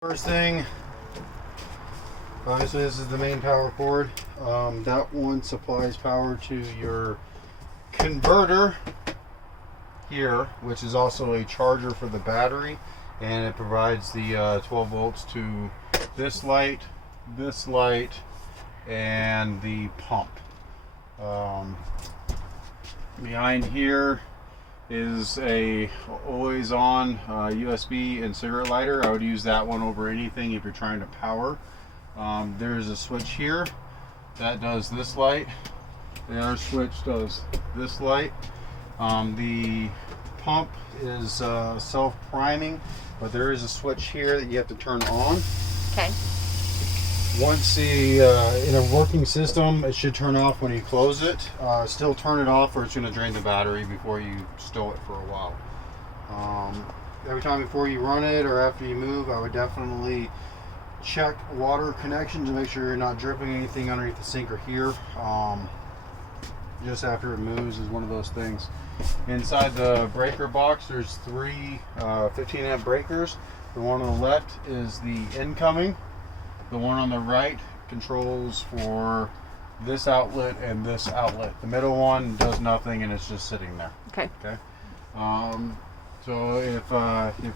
First thing, obviously this is the main power cord. That one supplies power to your converter here, which is also a charger for the battery, and it provides the 12 volts to this light, and the pump. Behind here is a always on USB and cigarette lighter. I would use that one over anything if you're trying to power. There's a switch here that does this light. The other switch does this light. The pump is self-priming, but there is a switch here that you have to turn on. Okay. Once in a working system, it should turn off when you close it. Still turn it off or it's going to drain the battery before you stow it for a while. Every time before you run it or after you move, I would definitely check water connections to make sure you're not dripping anything underneath the sink or here. Just after it moves is one of those things. Inside the breaker box, there's three 15 amp breakers. The one on the left is the incoming. The one on the right controls for this outlet and this outlet. The middle one does nothing and it's just sitting there. Okay. Okay. So if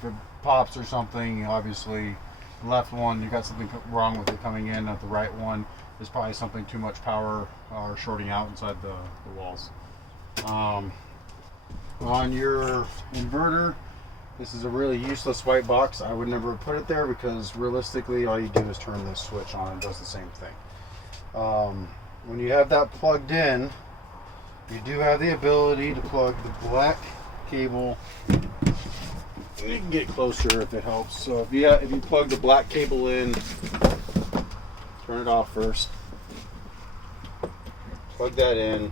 it pops or something, obviously the left one, you got something wrong with it coming in. At the right one, there's probably something too much power or shorting out inside the walls. On your inverter, this is a really useless white box. I would never put it there because realistically all you do is turn this switch on and it does the same thing. When you have that plugged in, you do have the ability to plug the black cable. You can get closer if it helps. So if you plug the black cable in, turn it off first. Plug that in.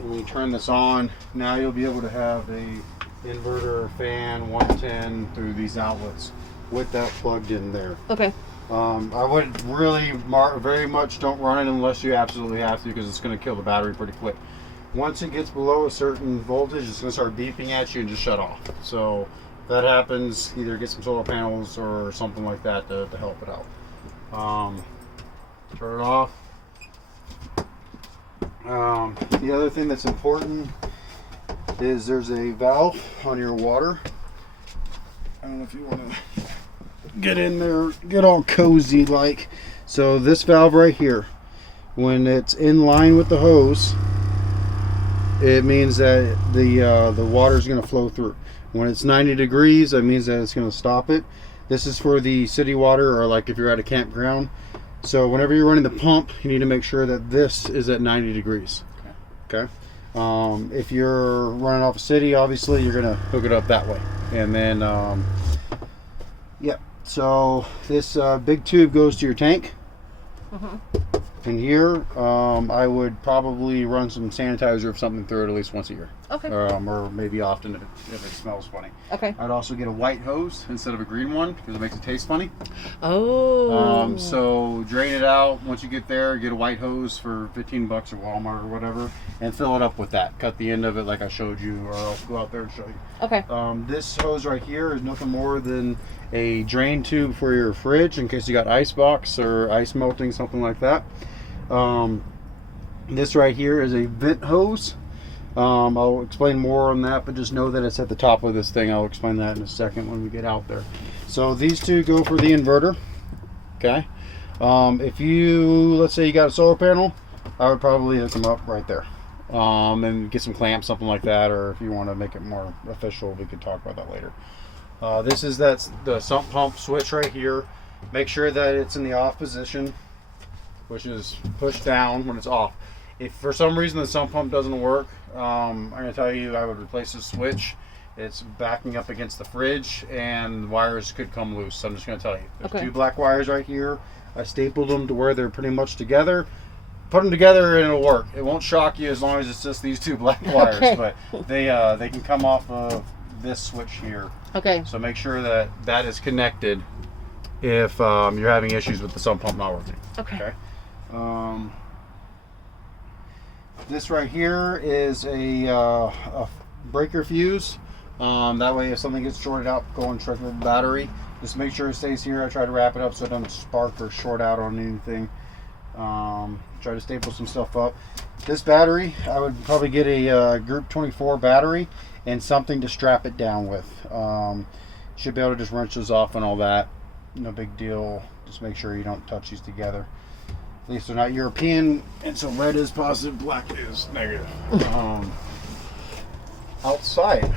When you turn this on, now you'll be able to have a inverter, fan, 110 through these outlets with that plugged in there. Okay. I would really very much don't run it unless you absolutely have to, because it's going to kill the battery pretty quick. Once it gets below a certain voltage, it's going to start beeping at you and just shut off. So if that happens, either get some solar panels or something like that to help it out. Turn it off. The other thing that's important is there's a valve on your water. I don't know if you want to get in there, get all cozy like. So this valve right here, when it's in line with the hose, it means that the water is going to flow through. When it's 90 degrees, that means that it's going to stop it. This is for the city water, or like if you're at a campground. So whenever you're running the pump, you need to make sure that this is at 90 degrees. Okay. If you're running off a city, obviously you're gonna hook it up that way. And then, yeah. So this big tube goes to your tank. In here, I would probably run some sanitizer or something through it at least once a year. Okay. Or maybe often if it smells funny. Okay. I'd also get a white hose instead of a green one because it makes it taste funny. Oh. So drain it out. Once you get there, get a white hose for $15 at Walmart or whatever, and fill it up with that. Cut the end of it like I showed you, or I'll go out there and show you. Okay. This hose right here is nothing more than a drain tube for your fridge in case you got ice box or ice melting, something like that. This right here is a vent hose. I'll explain more on that, but just know that it's at the top of this thing. I'll explain that in a second when we get out there. So these two go for the inverter. Okay. If you, let's say you got a solar panel, I would probably hook them up right there. And get some clamps, something like that, or if you want to make it more official, we could talk about that later. This is the sump pump switch right here. Make sure that it's in the off position, which is pushed down when it's off. If for some reason the sump pump doesn't work, I'm going to tell you I would replace the switch. It's backing up against the fridge and wires could come loose. So I'm just going to tell you. There's two black wires right here. I stapled them to where they're pretty much together. Put them together and it'll work. It won't shock you as long as it's just these two black wires. Okay. But they can come off of this switch here. Okay. So make sure that that is connected if you're having issues with the sump pump not working. Okay. This right here is a breaker fuse. That way if something gets shorted out going straight to the battery, Just make sure it stays here. I try to wrap it up so it doesn't spark or short out on anything. Try to staple some stuff up. This battery, I would probably get a Group 24 battery and something to strap it down with. Should be able to just wrench those off and all that. No big deal. Just make sure you don't touch these together. At least they're not European, and so red is positive, black is negative. Outside.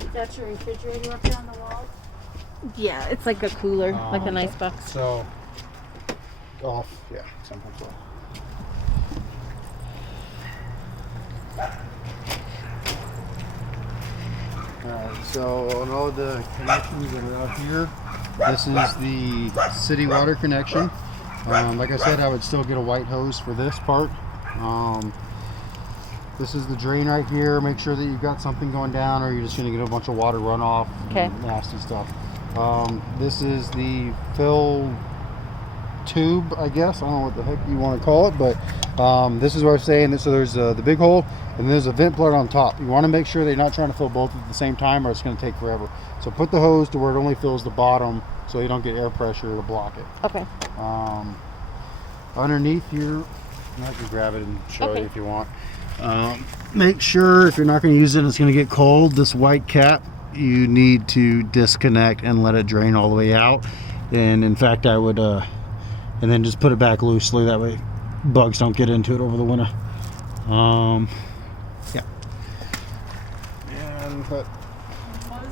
Is that your refrigerator up there on the wall? Yeah, it's like a cooler, like an icebox. So, off, yeah, simple so. Alright, so on all the connections that are out here, this is the city water connection. Like I said, I would still get a white hose for this part. This is the drain right here. Make sure that you've got something going down or you're just going to get a bunch of water runoff. Okay. Nasty stuff. This is the fill tube, I guess. I don't know what the heck you want to call it, but this is what I'm saying. So there's the big hole and there's a vent plug on top. You want to make sure that you're not trying to fill both at the same time or it's going to take forever. So put the hose to where it only fills the bottom so you don't get air pressure to block it. Okay. Underneath here, I can grab it and show Okay. you if you want. Make sure if you're not going to use it, it's going to get cold. This white cap, you need to disconnect and let it drain all the way out. And in fact, I would, and then just put it back loosely. That way, bugs don't get into it over the winter. Yeah. And put. Close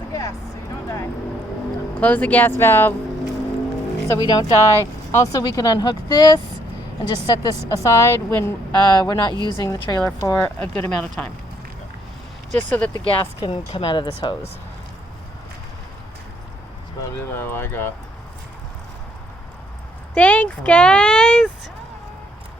the gas so you don't die. Close the gas valve so we don't die. Also, we can unhook this and just set this aside when we're not using the trailer for a good amount of time. Just so that the gas can come out of this hose. That's about it. All I got. Thanks, guys!